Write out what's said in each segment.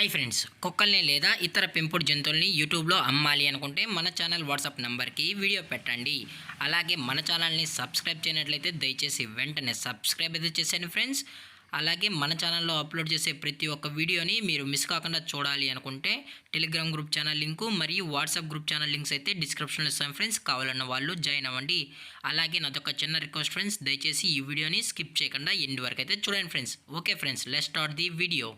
Hi friends, కుక్కల్ని లేదా ఇతర పెంపుడు జంతువుల్ని యూట్యూబ్లో అమ్మాలి అనుకుంటే మన ఛానల్ వాట్సాప్ నెంబర్కి వీడియో పెట్టండి. అలాగే మన ఛానల్ని సబ్స్క్రైబ్ చేయనట్లయితే దయచేసి వెంటనే సబ్స్క్రైబ్ అయితే చేసేయండి ఫ్రెండ్స్. అలాగే మన ఛానల్లో అప్లోడ్ చేసే ప్రతి ఒక్క వీడియోని మీరు మిస్ కాకుండా చూడాలి అనుకుంటే టెలిగ్రామ్ గ్రూప్ ఛానల్ లింకు మరియు వాట్సాప్ గ్రూప్ ఛానల్ లింక్స్ అయితే డిస్క్రిప్షన్లో ఇస్తాను ఫ్రెండ్స్. కావాలన్న వాళ్ళు జాయిన్ అవ్వండి. అలాగే నాదొక చిన్న రిక్వెస్ట్ ఫ్రెండ్స్, దయచేసి ఈ వీడియోని స్కిప్ చేయకుండా ఎండ్ వరకు అయితే చూడండి friends. Okay friends, let's start the video.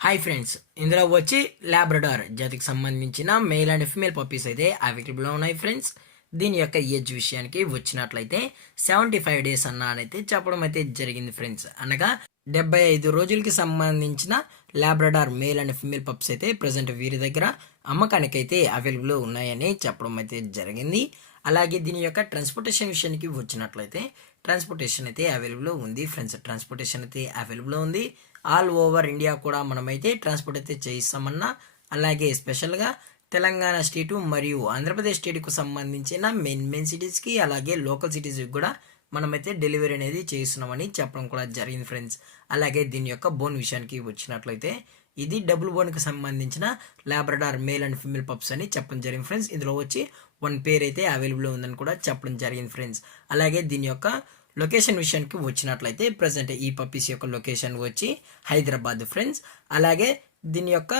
Hi friends, ఇందులో వచ్చి లాబ్రడార్ జాతికి సంబంధించిన మేల్ అండ్ ఫిమేల్ పప్పీస్ అయితే అవైలబుల్లో ఉన్నాయి ఫ్రెండ్స్. దీని యొక్క ఏజ్ విషయానికి వచ్చినట్లయితే 75 డేస్ అన్నైతే చెప్పడం అయితే జరిగింది ఫ్రెండ్స్. అనగా 75 రోజులకి సంబంధించిన Labrador male and female pups అయితే ప్రజెంట్ వీరి దగ్గర అమ్మకానికి అయితే అవైలబుల్ ఉన్నాయని చెప్పడం అయితే జరిగింది. అలాగే దీని యొక్క ట్రాన్స్పోర్టేషన్ విషయానికి వచ్చినట్లయితే ట్రాన్స్పోర్టేషన్ అయితే అవైలబుల్ ఉంది ఫ్రెండ్స్. ట్రాన్స్పోర్టేషన్ అయితే అవైలబుల్ ఉంది. ఆల్ ఓవర్ ఇండియా కూడా మనమైతే ట్రాన్స్పోర్ట్ అయితే చేయిస్తామన్నా. అలాగే స్పెషల్గా తెలంగాణ స్టేటు మరియు ఆంధ్రప్రదేశ్ స్టేట్కు సంబంధించిన మెయిన్ సిటీస్కి అలాగే లోకల్ సిటీస్కి కూడా మనమైతే డెలివరీ అనేది చేస్తున్నామని చెప్పడం కూడా జరిగింది ఫ్రెండ్స్. అలాగే దీని యొక్క బోన్ విషయానికి వచ్చినట్లయితే ఇది డబుల్ బోన్కి సంబంధించిన Labrador male and female pups అని చెప్పడం జరిగింది ఫ్రెండ్స్. ఇందులో వచ్చి 1 పేర్ అయితే అవైలబుల్ ఉందని కూడా చెప్పడం జరిగింది ఫ్రెండ్స్. అలాగే దీని యొక్క లొకేషన్ విషయానికి వచ్చినట్లయితే ప్రజెంట్ ఈ పప్పీస్ యొక్క లొకేషన్ వచ్చి హైదరాబాద్ ఫ్రెండ్స్. అలాగే దీని యొక్క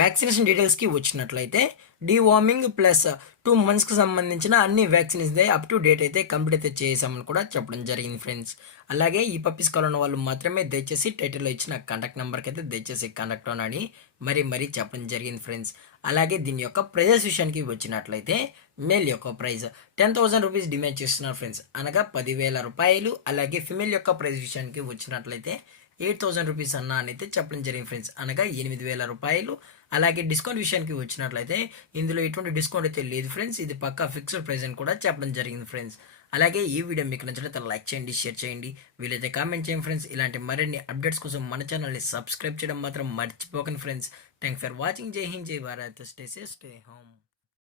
వ్యాక్సినేషన్ డీటెయిల్స్కి వచ్చినట్లయితే డీవార్మింగ్ ప్లస్ 2 monthsకి సంబంధించిన అన్ని వ్యాక్సిన్స్ అయితే అప్ టు డేట్ అయితే కంప్లీట్ అయితే చేసామని కూడా చెప్పడం జరిగింది ఫ్రెండ్స్. అలాగే ఈ పప్పీస్ కావాలన్న వాళ్ళు మాత్రమే దయచేసి టైటిల్లో ఇచ్చిన కాంటాక్ట్ నెంబర్కి అయితే దయచేసి కాంటాక్ట్ అని మరీ చెప్పడం జరిగింది ఫ్రెండ్స్. అలాగే దీని యొక్క ప్రైజెస్ విషయానికి వచ్చినట్లయితే మేల్ యొక్క ప్రైస్ 10,000 రూపీస్ డిమాండ్ చేస్తున్నారు ఫ్రెండ్స్, అనగా 10,000 రూపాయలు. అలాగే ఫిమేల్ యొక్క ప్రైస్ విషయానికి వచ్చినట్లయితే 8,000 రూపీస్ అని అయితే చెప్పడం జరిగింది ఫ్రెండ్స్, అనగా 8,000 రూపాయలు. అలాగే డిస్కౌంట్ విషయానికి వచ్చినట్లయితే ఇందులో ఎటువంటి డిస్కౌంట్ అయితే లేదు ఫ్రెండ్స్. ఇది పక్కా ఫిక్స్డ్ ప్రైస్ అని కూడా చెప్పడం జరిగింది ఫ్రెండ్స్. అలాగే ఈ వీడియో మీకు నచ్చినట్లయితే లైక్ చేయండి, షేర్ చేయండి, వీలైతే కామెంట్ చేయండి ఫ్రెండ్స్. ఇలాంటి మరిన్ని అప్డేట్స్ కోసం మన ఛానల్ని సబ్స్క్రైబ్ చేయడం మాత్రం మర్చిపోకండి ఫ్రెండ్స్. Thanks for watching. జై హింద్, జై Bharat, stay safe, stay home.